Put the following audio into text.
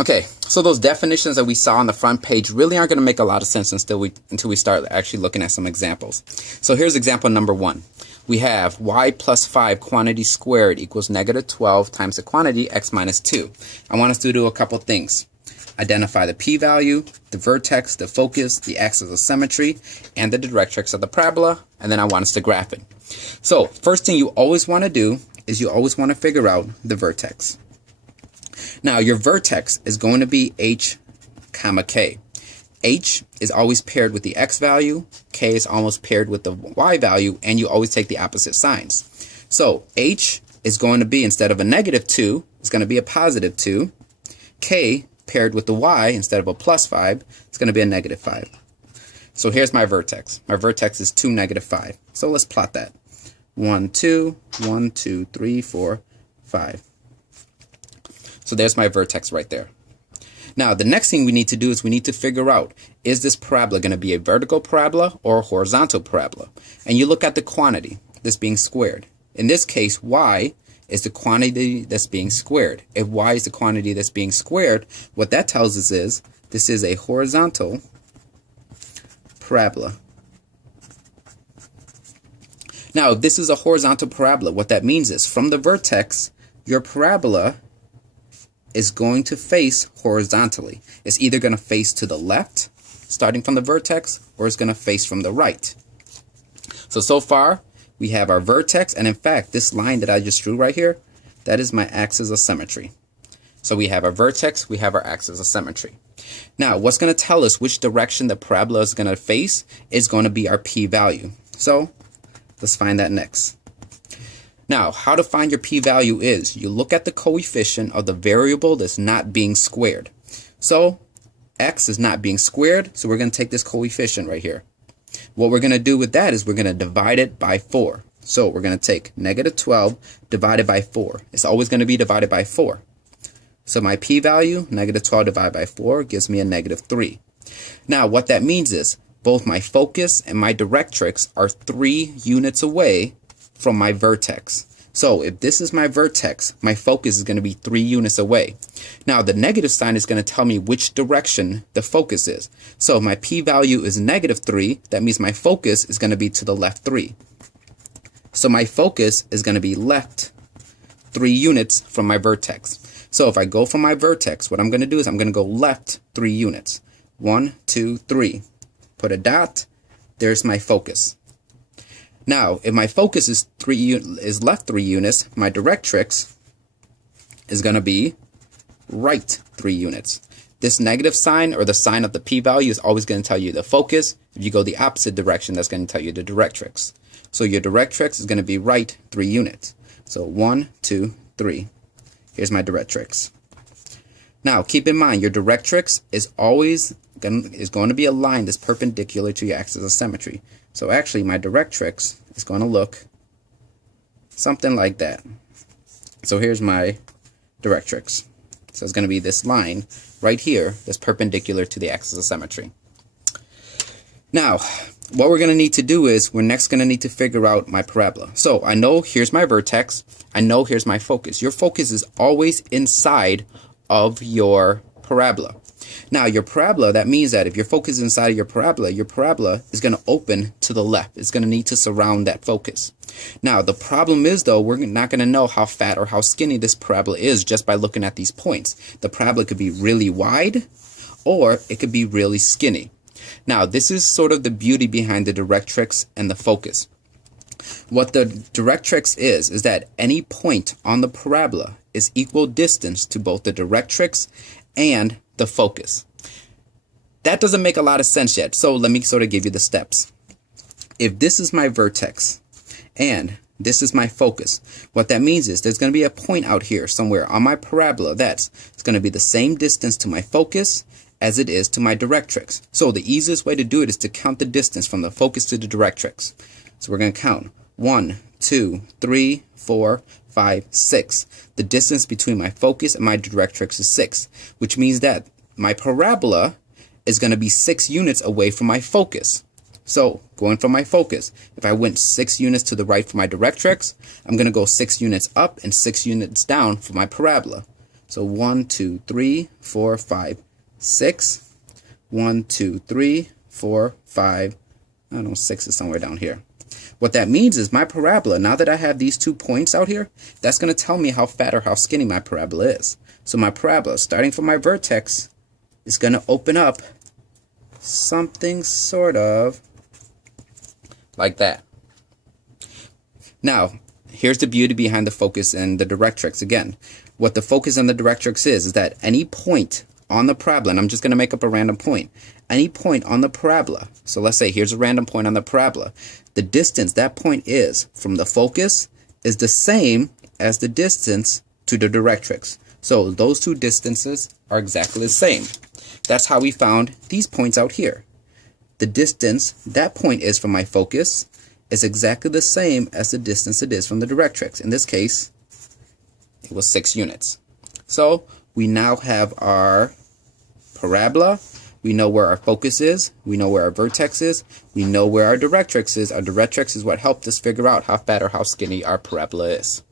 Okay, so those definitions that we saw on the front page really aren't going to make a lot of sense until we start actually looking at some examples. So here's example number 1. We have y plus 5 quantity squared equals negative 12 times the quantity x minus 2. I want us to do a couple things. Identify the p-value, the vertex, the focus, the axis of symmetry, and the directrix of the parabola, and then I want us to graph it. So first thing you always want to do is you always want to figure out the vertex. Now your vertex is going to be h comma k. H is always paired with the x value, k is almost paired with the y value, and you always take the opposite signs. So h is going to be, instead of a negative 2, it's going to be a positive 2. K paired with the y, instead of a plus 5, it's going to be a negative 5. So here's my vertex. My vertex is 2, negative 5. So let's plot that. 1, 2, 1, 2, 3, 4, 5. So there's my vertex right there. Now the next thing we need to do is we need to figure out, is this parabola going to be a vertical parabola or a horizontal parabola? And you look at the quantity that's being squared. In this case, y is the quantity that's being squared. If y is the quantity that's being squared, what that tells us is this is a horizontal parabola. Now if this is a horizontal parabola, what that means is from the vertex, your parabola is going to face horizontally. It's either going to face to the left, starting from the vertex, or it's going to face from the right. So far, we have our vertex, and in fact, this line that I just drew right here, that is my axis of symmetry. So we have our vertex, we have our axis of symmetry. Now, what's going to tell us which direction the parabola is going to face is going to be our p-value. So let's find that next. Now, how to find your p-value is you look at the coefficient of the variable that's not being squared. So x is not being squared, so we're going to take this coefficient right here. What we're going to do with that is we're going to divide it by 4. So we're going to take negative 12 divided by 4. It's always going to be divided by 4. So my p-value, negative 12 divided by 4, gives me a negative 3. Now what that means is both my focus and my directrix are 3 units away from my vertex. So if this is my vertex, my focus is going to be 3 units away. Now the negative sign is going to tell me which direction the focus is. So if my p-value is negative 3, that means my focus is going to be to the left 3. So my focus is going to be left 3 units from my vertex. So if I go from my vertex, what I'm going to do is I'm going to go left 3 units. 1, 2, 3. Put a dot. There's my focus. Now, if my focus is left 3 units, my directrix is going to be right 3 units. This negative sign, or the sign of the p-value, is always going to tell you the focus. If you go the opposite direction, that's going to tell you the directrix. So your directrix is going to be right 3 units. So 1, 2, 3. Here's my directrix. Now, keep in mind, your directrix is always going to be a line that's perpendicular to your axis of symmetry. So actually, my directrix is going to look something like that. So here's my directrix. So it's going to be this line right here that's perpendicular to the axis of symmetry. Now, what we're going to need to do is we're next going to need to figure out my parabola. So I know here's my vertex. I know here's my focus. Your focus is always inside of your parabola. Now your parabola, that means that if your focus is inside of your parabola is going to open to the left. It's going to need to surround that focus. Now the problem is, though, we're not going to know how fat or how skinny this parabola is just by looking at these points. The parabola could be really wide or it could be really skinny. Now this is sort of the beauty behind the directrix and the focus. What the directrix is that any point on the parabola is equal distance to both the directrix and the focus. That doesn't make a lot of sense yet, so let me sort of give you the steps. If this is my vertex and this is my focus, what that means is there's going to be a point out here somewhere on my parabola it's going to be the same distance to my focus as it is to my directrix. So the easiest way to do it is to count the distance from the focus to the directrix. So we're going to count 1, 2, 3, 4, 5, 6. The distance between my focus and my directrix is 6, which means that my parabola is going to be 6 units away from my focus. So going from my focus, if I went 6 units to the right for my directrix, I'm going to go 6 units up and 6 units down for my parabola. So 1, 2, 3, 4, 5, 6. 1, 2, 3, 4, 5. I don't know, 6 is somewhere down here. What that means is my parabola, now that I have these 2 points out here, that's going to tell me how fat or how skinny my parabola is. So my parabola, starting from my vertex, is going to open up something sort of like that. Now, here's the beauty behind the focus and the directrix again. What the focus and the directrix is that any point on the parabola, and I'm just going to make up a random point, any point on the parabola, so let's say here's a random point on the parabola, the distance that point is from the focus is the same as the distance to the directrix. So those 2 distances are exactly the same. That's how we found these points out here. The distance that point is from my focus is exactly the same as the distance it is from the directrix. In this case, it was 6 units. So we now have our parabola. We know where our focus is. We know where our vertex is. We know where our directrix is. Our directrix is what helped us figure out how fat or how skinny our parabola is.